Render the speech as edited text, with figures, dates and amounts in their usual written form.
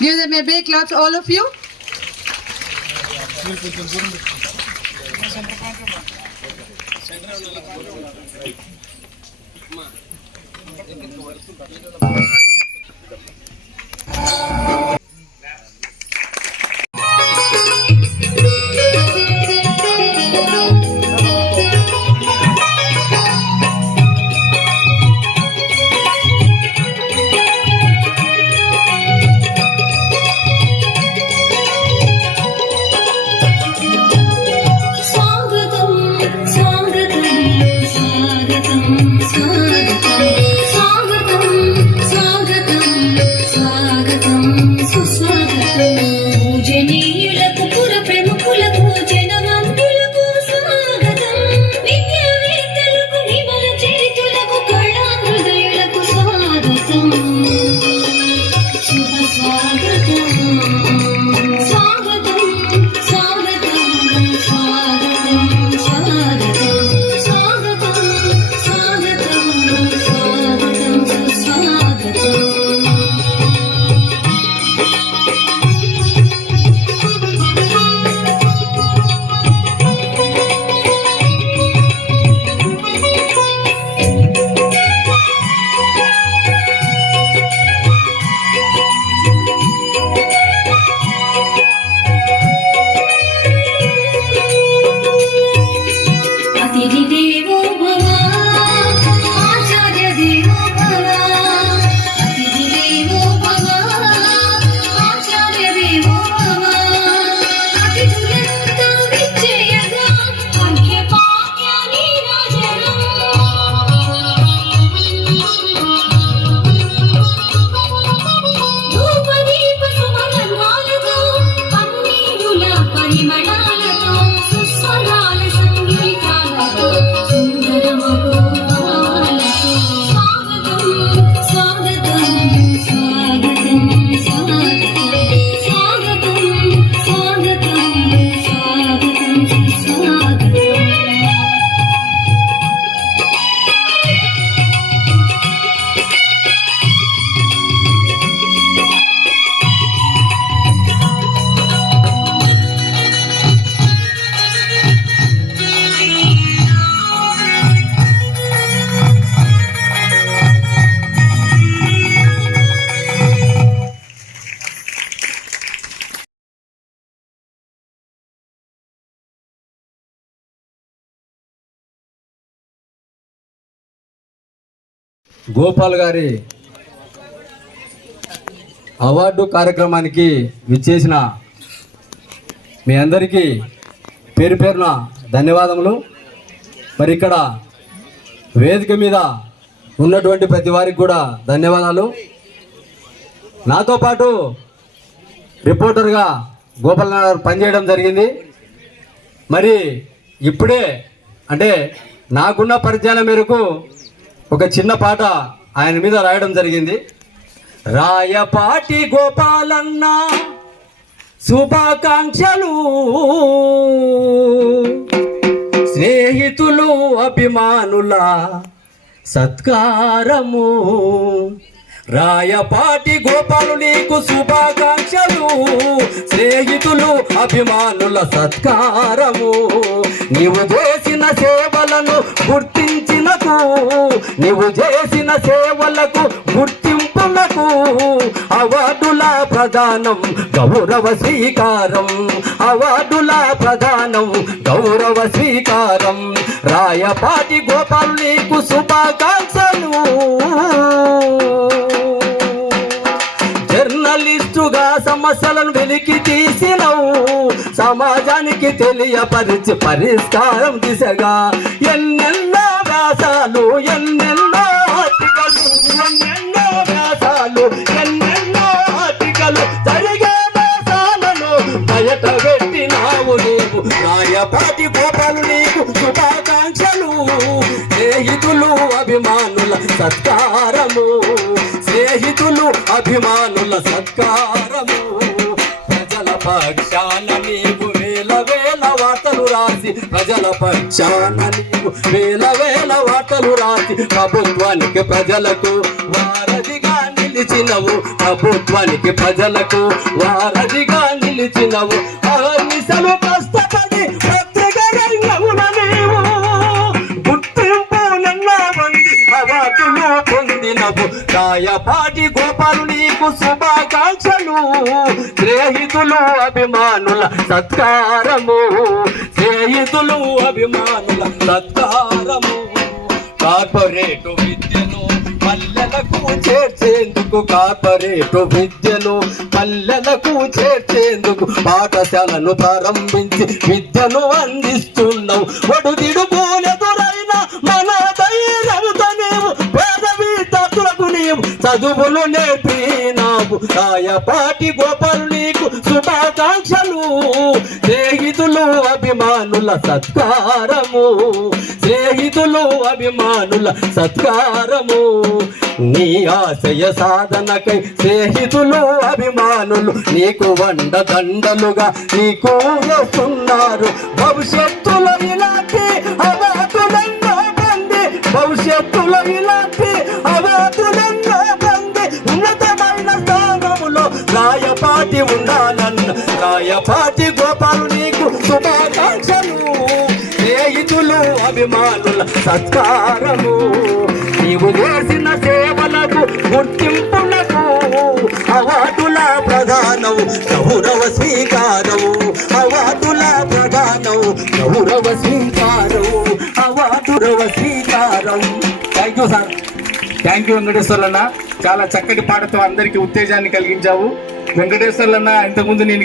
Give them a big clap, all of you. Gopal గారి award కార్యక్రమానికి విచ్చేసిన మీ అందరికీ పేరు పేరున ధన్యవాదములు. మరి ఇక్కడ వేదిక మీద ఉన్నటువంటి ప్రతి వారికి కూడా ధన్యవాదాలు. నాతో పాటు రిపోర్టర్గా గోపాల్ గారు పనిచేయడం జరిగింది. మరి ఇప్పుడే అంటే నాకున్న పరిచయాల మేరకు ఒక చిన్న పాట ఆయన మీద రాయడం జరిగింది. రాయపాటి గోపాలన్న శుభాకాంక్షలు, స్నేహితులు అభిమానుల సత్కారము. రాయపాటి గోపాలు నీకు శుభాకాంక్షలు, స్నేహితులు అభిమానుల సత్కారము. నీవు చేసిన సేవలను గుర్తించినకు, నీవు చేసిన సేవలకు గుర్తింపులకు అవార్డుల ప్రదానం గౌరవ స్వీకారం, అవార్డుల ప్రదానం గౌరవ స్వీకారం. రాయపాటి గోపాలు నీకు శుభాకాంక్షలు. జర్నలిస్టుగా సమస్యలను వెలికి తీసినవు, సమాజానికి తెలియపరిచి పరిష్కారం దిశగా ఎన్నెన్నో వ్యాసాలు, ఎన్నెన్నో ఆర్టికలు, ఎన్నెన్నో వ్యాసాలు, ఎన్నెన్నో అభిమానుల సత్కారము, స్నేహితులు అభిమానుల సత్కారము. ప్రజల పక్షాన నీవు వేల వేల వార్తలు రాసి, ప్రజల పక్షాన నీవు వేల వేల వార్తలు రాసి, ప్రభుత్వానికి ప్రజలకు వారధిగా నిలిచినవు, ప్రభుత్వానికి ప్రజలకు వారధిగా నిలిచినవు. అహర్నిశలు కష్టపడి పత్రిక రంగమున నీవు గుర్తింపు నన్నా మంది అవార్డులు పొందినవు. రాయపాటి గోపాలు నీకు శుభాకాంక్షలు, స్నేహితులు అభిమానుల సత్కారము, స్నేహితులు అభిమానుల సత్కారము. కార్పొరేటు విద్యను పల్లెలకు చేర్చేందుకు, కార్పొరేటు విద్యను పల్లెలకు చేర్చేందుకు పాఠశాలను ప్రారంభించి విద్యను అందిస్తున్నావు. ఒడుదిడుకునెదురైన మన ధైర్యముతో నీవు పేద విద్యార్థులకు నీవు చదువులు నేర్పినావు. రాయపాటి గోపాలు నీకు శుభాకాంక్షలు, స్నేహితులు అభిమానుల సత్కారము, స్నేహితులు అభిమానుల సత్కారము. నీ ఆశయ సాధనకై స్నేహితులు అభిమానులు నీకు వండదండలుగా నీకు వస్తున్నారు. భవిష్యత్తులో ఇలాంటి అవాతులెన్నో పొంది, భవిష్యత్తులో ఇలాంటి అవాతులెన్నో పొంది ఉన్నతమైన స్థానములో రాయపాటి ఉండాలన్న రాయపాటి గోపాలు నీకు శుభాకాంక్షలు, స్నేహితులు అభిమానుల సత్కారము. నీవు చేసిన సేవలకు గుర్తింపులకు అవార్డుల ప్రధానము, గౌరవ స్వీకారము, అవార్డుల ప్రధానము, గౌరవ స్వీకారము, అవార్డుల స్వీకారం. Thank you sir. Thank you వెంకటేశ్వర్లన్న, చాలా చక్కటి పాటతో అందరికీ ఉత్తేజాన్ని కలిగించావు. వెంకటేశ్వర్లన్న ఇంతకుముందు నేను